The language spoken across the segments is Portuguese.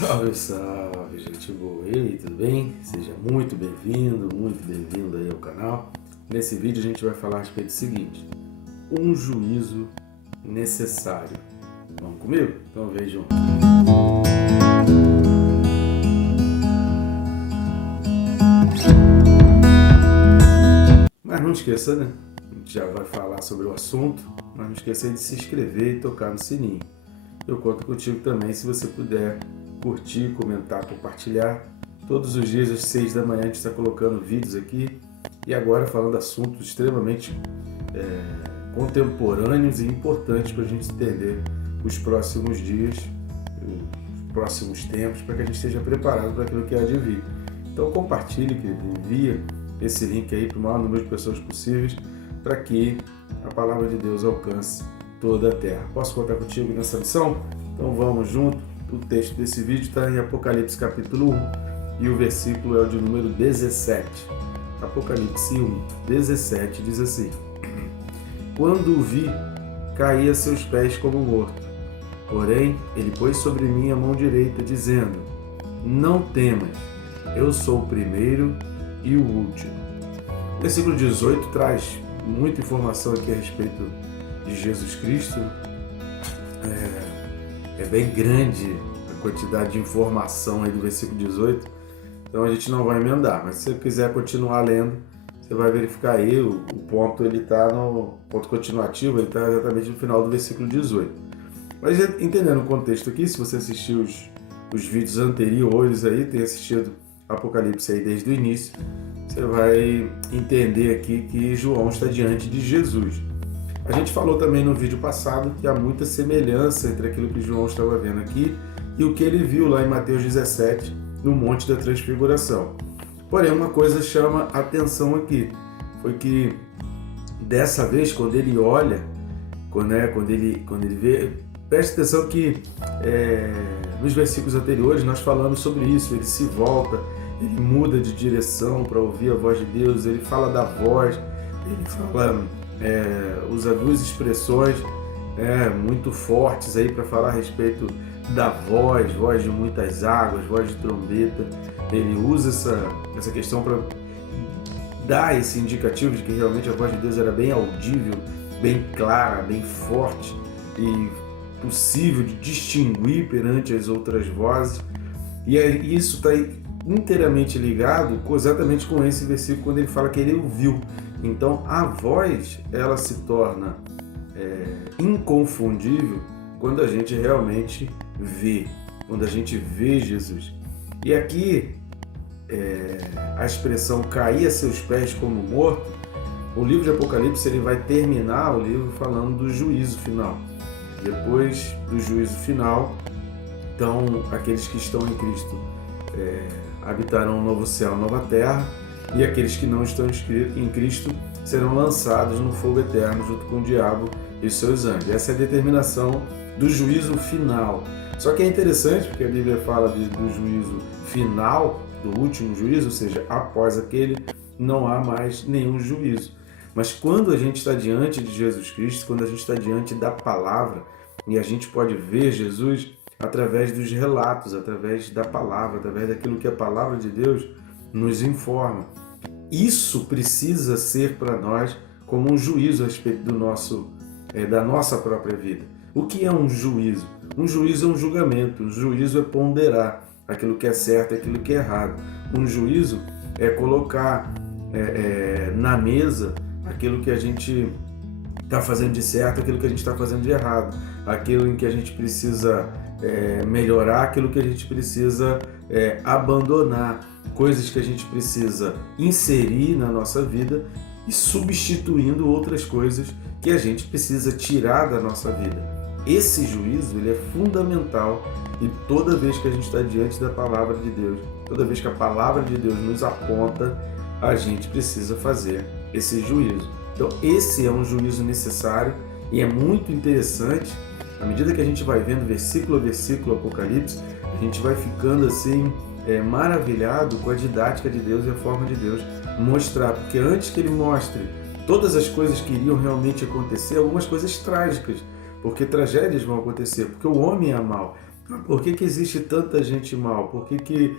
Salve, salve, gente boa! E aí, tudo bem? Seja muito bem-vindo aí ao canal. Nesse vídeo a gente vai falar a respeito do seguinte: um juízo necessário. Vamos comigo? Então vejam. Mas não esqueça, né? A gente já vai falar sobre o assunto, mas não esqueça de se inscrever e tocar no sininho. Eu conto contigo também se você puder curtir, comentar, compartilhar. Todos os dias às 6 da manhã a gente está colocando vídeos aqui. E agora falando assuntos extremamente contemporâneos e importantes para a gente entender os próximos dias, os próximos tempos, para que a gente esteja preparado para aquilo que há de vir. Então compartilhe, querido, envia esse link aí para o maior número de pessoas possíveis, para que a palavra de Deus alcance toda a terra. Posso contar contigo nessa missão? Então vamos junto. O texto desse vídeo está em Apocalipse capítulo 1 e o versículo é o de número 17. Apocalipse 1, 17 diz assim: Quando o vi, caí a seus pés como morto. Porém, ele pôs sobre mim a mão direita, dizendo: Não temas, eu sou o primeiro e o último. O versículo 18 traz muita informação aqui a respeito de Jesus Cristo. É bem grande a quantidade de informação aí do versículo 18, então a gente não vai emendar, mas se você quiser continuar lendo, você vai verificar aí, o ponto ele está no ponto continuativo, ele está exatamente no final do versículo 18. Mas entendendo o contexto aqui, se você assistiu os vídeos anteriores aí, tem assistido Apocalipse aí desde o início, você vai entender aqui que João está diante de Jesus. A gente falou também no vídeo passado que há muita semelhança entre aquilo que João estava vendo aqui e o que ele viu lá em Mateus 17, no Monte da Transfiguração. Porém, uma coisa chama atenção aqui, foi que dessa vez, quando ele olha, quando ele vê, preste atenção que nos versículos anteriores nós falamos sobre isso, ele se volta, ele muda de direção para ouvir a voz de Deus, ele fala da voz, ele fala... usa duas expressões muito fortes aí para falar a respeito da voz de muitas águas, voz de trombeta. Ele usa essa questão para dar esse indicativo de que realmente a voz de Deus era bem audível, bem clara, bem forte e possível de distinguir perante as outras vozes. E isso está inteiramente ligado exatamente com esse versículo, quando ele fala que ele ouviu. Então a voz ela se torna inconfundível quando a gente realmente vê, quando a gente vê Jesus. E aqui a expressão cair a seus pés como morto, o livro de Apocalipse ele vai terminar o livro falando do juízo final. Depois do juízo final, então aqueles que estão em Cristo habitarão um novo céu, nova terra, e aqueles que não estão em Cristo serão lançados no fogo eterno junto com o diabo e seus anjos. Essa é a determinação do juízo final. Só que é interessante porque a Bíblia fala do juízo final, do último juízo, ou seja, após aquele não há mais nenhum juízo. Mas quando a gente está diante de Jesus Cristo, quando a gente está diante da palavra, e a gente pode ver Jesus através dos relatos, através da palavra, através daquilo que a palavra de Deus nos informa. Isso precisa ser para nós como um juízo a respeito da nossa própria vida. O que é um juízo? Um juízo é um julgamento, um juízo é ponderar aquilo que é certo e aquilo que é errado. Um juízo é colocar na mesa aquilo que a gente está fazendo de certo, aquilo que a gente está fazendo de errado, aquilo em que a gente precisa melhorar, aquilo que a gente precisa abandonar, coisas que a gente precisa inserir na nossa vida e substituindo outras coisas que a gente precisa tirar da nossa vida. Esse juízo ele é fundamental e toda vez que a gente está diante da palavra de Deus, toda vez que a palavra de Deus nos aponta, a gente precisa fazer esse juízo. Então esse é um juízo necessário e é muito interessante. À medida que a gente vai vendo versículo a versículo Apocalipse, a gente vai ficando assim maravilhado com a didática de Deus e a forma de Deus mostrar, porque antes que ele mostre todas as coisas que iriam realmente acontecer, algumas coisas trágicas, porque tragédias vão acontecer, porque o homem é mau. Por que existe tanta gente mal? Por que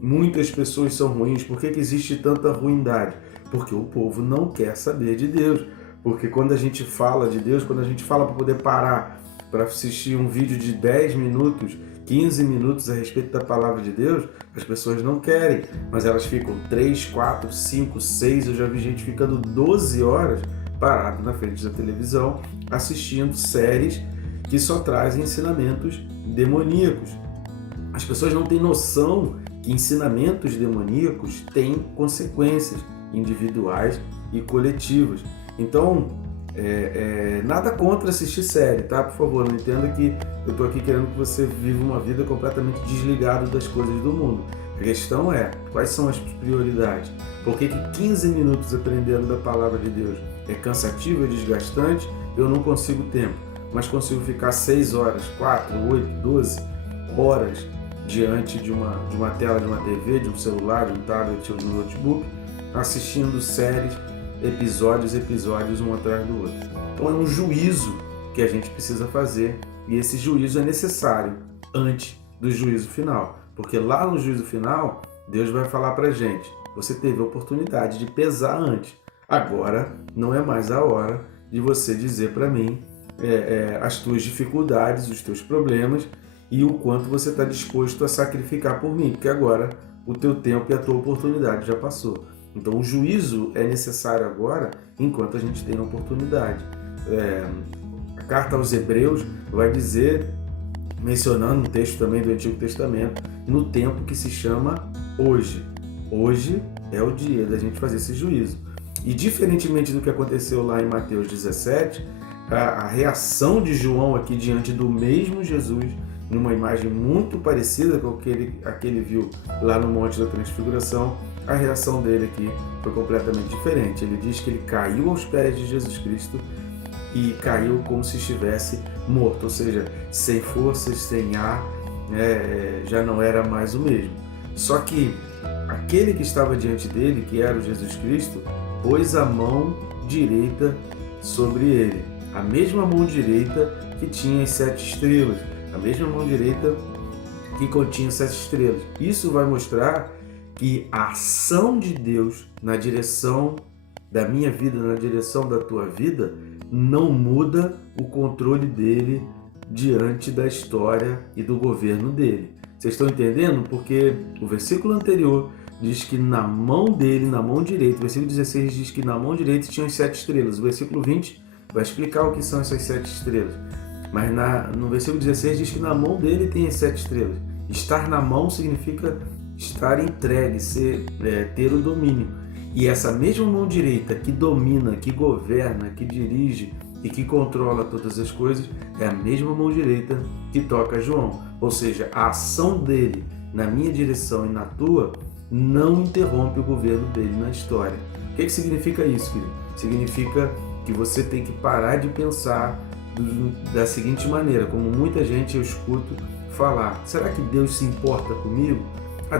muitas pessoas são ruins? Por que existe tanta ruindade? Porque o povo não quer saber de Deus. Porque quando a gente fala de Deus, quando a gente fala para poder parar para assistir um vídeo de 10 minutos, 15 minutos a respeito da palavra de Deus, as pessoas não querem, mas elas ficam 3, 4, 5, 6, eu já vi gente ficando 12 horas parado na frente da televisão assistindo séries que só trazem ensinamentos demoníacos. As pessoas não têm noção que ensinamentos demoníacos têm consequências individuais e coletivas. Então, nada contra assistir série, tá? Por favor, não entenda que eu estou aqui querendo que você viva uma vida completamente desligada das coisas do mundo. A questão é, quais são as prioridades? Por que 15 minutos aprendendo da palavra de Deus é cansativo, é desgastante? Eu não consigo tempo, mas consigo ficar 6 horas, 4, 8, 12 horas diante de uma tela, de uma TV, de um celular, de um tablet ou de um notebook, assistindo séries, episódios um atrás do outro. Então é um juízo que a gente precisa fazer, e esse juízo é necessário antes do juízo final, porque lá no juízo final Deus vai falar pra gente: você teve a oportunidade de pesar antes, agora não é mais a hora de você dizer para mim as tuas dificuldades, os teus problemas e o quanto você está disposto a sacrificar por mim, porque agora o teu tempo e a tua oportunidade já passou. Então o juízo é necessário agora, enquanto a gente tem a oportunidade. A carta aos Hebreus vai dizer, mencionando um texto também do Antigo Testamento, no tempo que se chama hoje. Hoje é o dia da gente fazer esse juízo. E diferentemente do que aconteceu lá em Mateus 17, a reação de João aqui diante do mesmo Jesus, numa imagem muito parecida com a que ele viu lá no Monte da Transfiguração, a reação dele aqui foi completamente diferente. Ele diz que ele caiu aos pés de Jesus Cristo e caiu como se estivesse morto, ou seja, sem forças, sem ar, já não era mais o mesmo. Só que aquele que estava diante dele, que era o Jesus Cristo, pôs a mão direita sobre ele, a mesma mão direita que tinha as 7 estrelas, a mesma mão direita que continha 7 estrelas. Isso vai mostrar que a ação de Deus na direção da minha vida, na direção da tua vida, não muda o controle dele diante da história e do governo dele. Vocês estão entendendo? Porque o versículo anterior diz que na mão dele, na mão direita, o versículo 16 diz que na mão direita tinham as 7 estrelas. O versículo 20 vai explicar o que são essas 7 estrelas. Mas no versículo 16 diz que na mão dele tem as 7 estrelas. Estar na mão significa estar entregue, ter o domínio. E essa mesma mão direita que domina, que governa, que dirige e que controla todas as coisas, é a mesma mão direita que toca João. Ou seja, a ação dele na minha direção e na tua não interrompe o governo dele na história. O que significa isso, querido? Significa que você tem que parar de pensar da seguinte maneira, como muita gente eu escuto falar: será que Deus se importa comigo?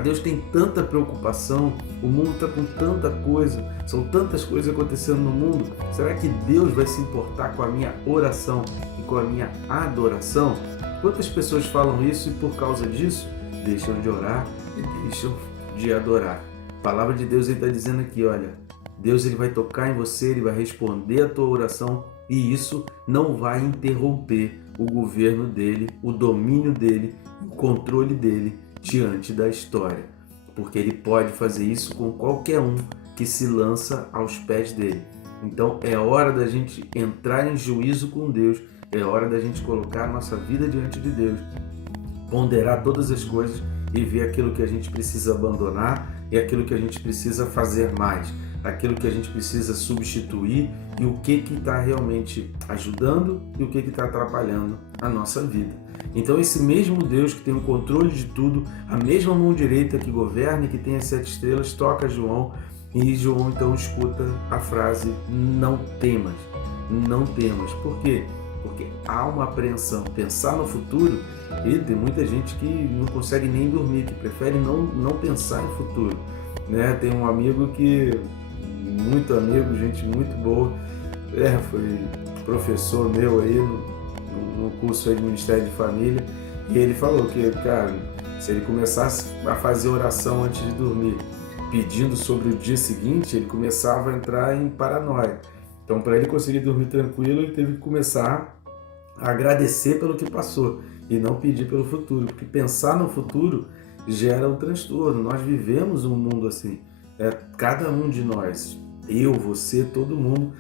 Deus tem tanta preocupação, o mundo está com tanta coisa, são tantas coisas acontecendo no mundo, será que Deus vai se importar com a minha oração e com a minha adoração? Quantas pessoas falam isso e por causa disso deixam de orar e deixam de adorar? A palavra de Deus está dizendo aqui, olha, Deus ele vai tocar em você, ele vai responder a tua oração e isso não vai interromper o governo dele, o domínio dele, o controle dele diante da história, porque ele pode fazer isso com qualquer um que se lança aos pés dele. Então é hora da gente entrar em juízo com Deus, é hora da gente colocar a nossa vida diante de Deus, ponderar todas as coisas e ver aquilo que a gente precisa abandonar e aquilo que a gente precisa fazer mais, aquilo que a gente precisa substituir e o que está realmente ajudando e o que está atrapalhando a nossa vida. Então esse mesmo Deus que tem o controle de tudo, a mesma mão direita que governa e que tem as 7 estrelas, toca João e João então escuta a frase: não temas, não temas. Por quê? Porque há uma apreensão. Pensar no futuro, e tem muita gente que não consegue nem dormir, que prefere não pensar em futuro, né? Tem um amigo muito amigo, gente muito boa, foi professor meu aí no curso aí de Ministério de Família, E ele falou que, cara, se ele começasse a fazer oração antes de dormir, pedindo sobre o dia seguinte, ele começava a entrar em paranoia. Então, para ele conseguir dormir tranquilo, ele teve que começar a agradecer pelo que passou e não pedir pelo futuro, porque pensar no futuro gera um transtorno. Nós vivemos um mundo assim, cada um de nós, eu, você, todo mundo,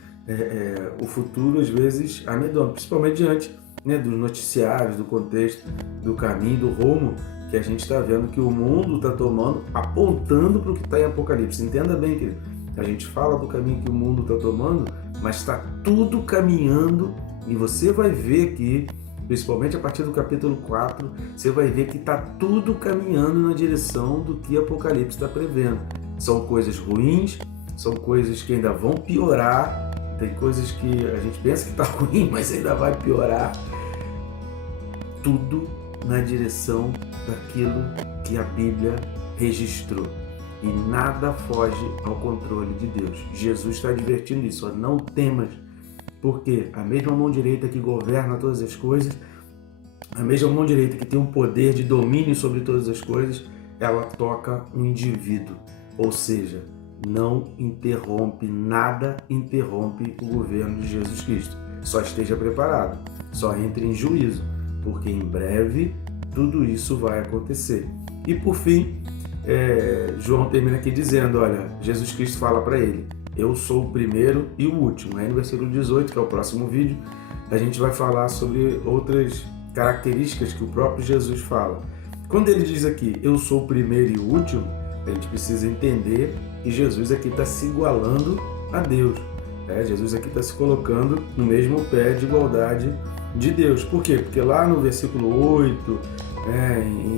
o futuro às vezes amedronta, principalmente diante, né, dos noticiários, do contexto, do caminho, do rumo que a gente está vendo que o mundo está tomando, apontando para o que está em Apocalipse. Entenda bem, querido, a gente fala do caminho que o mundo está tomando, mas está tudo caminhando, e você vai ver aqui, principalmente a partir do capítulo 4, você vai ver que está tudo caminhando na direção do que Apocalipse está prevendo. São coisas ruins, são coisas que ainda vão piorar, tem coisas que a gente pensa que está ruim, mas ainda vai piorar. Tudo na direção daquilo que a Bíblia registrou. E nada foge ao controle de Deus. Jesus está advertindo isso, não temas, porque a mesma mão direita que governa todas as coisas, a mesma mão direita que tem um poder de domínio sobre todas as coisas, ela toca um indivíduo. Ou seja, não interrompe, nada interrompe o governo de Jesus Cristo. Só esteja preparado, só entre em juízo, porque em breve tudo isso vai acontecer. E por fim, João termina aqui dizendo, olha, Jesus Cristo fala para ele, eu sou o primeiro e o último. Aí no versículo 18, que é o próximo vídeo, a gente vai falar sobre outras características que o próprio Jesus fala. Quando ele diz aqui, eu sou o primeiro e o último, a gente precisa entender que Jesus aqui está se igualando a Deus. Jesus aqui está se colocando no mesmo pé de igualdade de Deus. Por quê? Porque lá no versículo 8,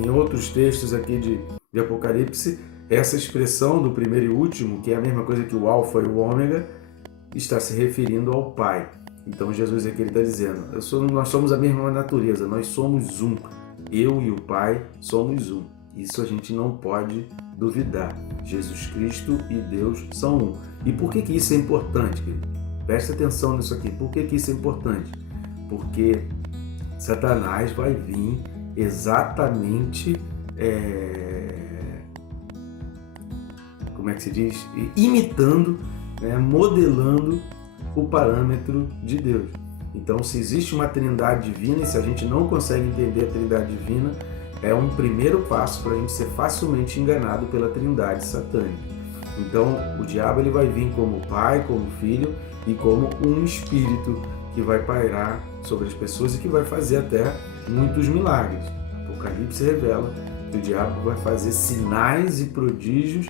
em outros textos aqui de Apocalipse, essa expressão do primeiro e último, que é a mesma coisa que o alfa e o ômega, está se referindo ao Pai. Então Jesus aqui está dizendo, nós somos a mesma natureza, nós somos um. Eu e o Pai somos um. Isso a gente não pode duvidar. Jesus Cristo e Deus são um. E por que isso é importante, querido? Preste atenção nisso aqui. Por que isso é importante? Porque Satanás vai vir exatamente, como é que se diz? Imitando, modelando o parâmetro de Deus. Então, se existe uma trindade divina, e se a gente não consegue entender a trindade divina, é um primeiro passo para a gente ser facilmente enganado pela trindade satânica. Então, o diabo ele vai vir como pai, como filho e como um espírito que vai pairar sobre as pessoas e que vai fazer até muitos milagres. Apocalipse revela que o diabo vai fazer sinais e prodígios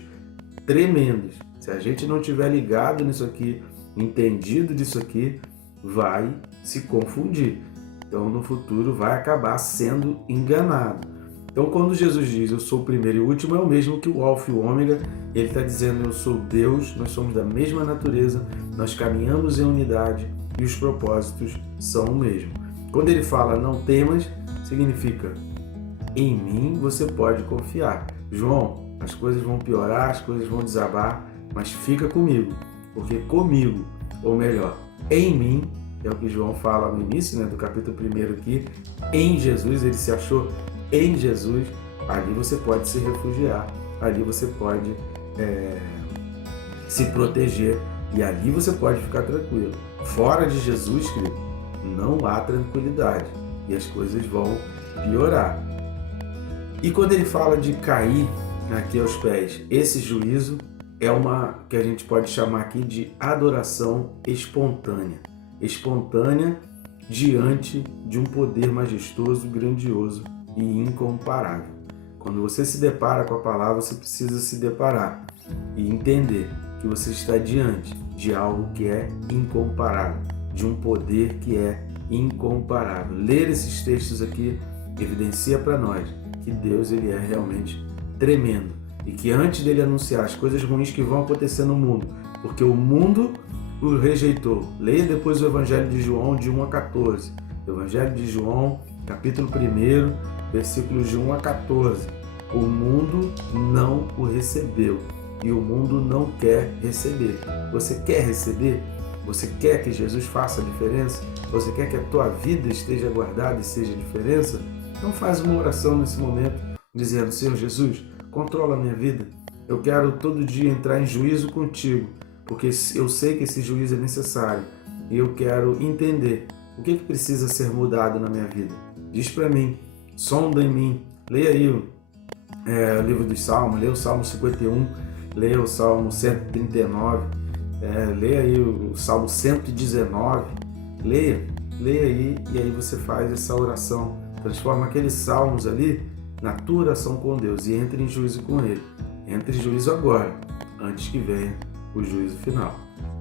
tremendos. Se a gente não tiver ligado nisso aqui, entendido disso aqui, vai se confundir. Então, no futuro, vai acabar sendo enganado. Então, quando Jesus diz, eu sou o primeiro e o último, é o mesmo que o alfa e o ômega. Ele está dizendo, eu sou Deus, nós somos da mesma natureza, nós caminhamos em unidade e os propósitos são o mesmo. Quando ele fala, não temas, significa, em mim você pode confiar. João, as coisas vão piorar, as coisas vão desabar, mas fica comigo, porque comigo, ou melhor, em mim, é o que João fala no início, do capítulo 1 aqui, em Jesus, ele se achou em Jesus, ali você pode se refugiar, ali você pode se proteger e ali você pode ficar tranquilo. Fora de Jesus, querido, não há tranquilidade e as coisas vão piorar. E quando ele fala de cair aqui aos pés, esse juízo é uma que a gente pode chamar aqui de adoração espontânea. Espontânea diante de um poder majestoso, grandioso e incomparável. Quando você se depara com a palavra, você precisa se deparar e entender que você está diante de algo que é incomparável, de um poder que é incomparável. Ler esses textos aqui evidencia para nós que Deus ele é realmente tremendo e que antes dele anunciar as coisas ruins que vão acontecer no mundo, porque o mundo o rejeitou. Leia depois o Evangelho de João de 1 a 14. Evangelho de João, capítulo 1, versículos de 1 a 14. O mundo não o recebeu e o mundo não quer receber. Você quer receber? Você quer que Jesus faça a diferença? Você quer que a tua vida esteja guardada e seja a diferença? Então faz uma oração nesse momento, dizendo: Senhor Jesus, controla a minha vida. Eu quero todo dia entrar em juízo contigo, porque eu sei que esse juízo é necessário e eu quero entender o que precisa ser mudado na minha vida. Diz para mim, sonda em mim. Leia aí o livro dos Salmos, leia o Salmo 51, leia o Salmo 139, leia aí o Salmo 119, leia aí e aí você faz essa oração, transforma aqueles salmos ali na tua oração com Deus e entre em juízo com Ele. Entre em juízo agora, antes que venha o juízo final.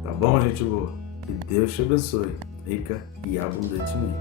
Tá bom, gente boa? Que Deus te abençoe, rica e abundantemente.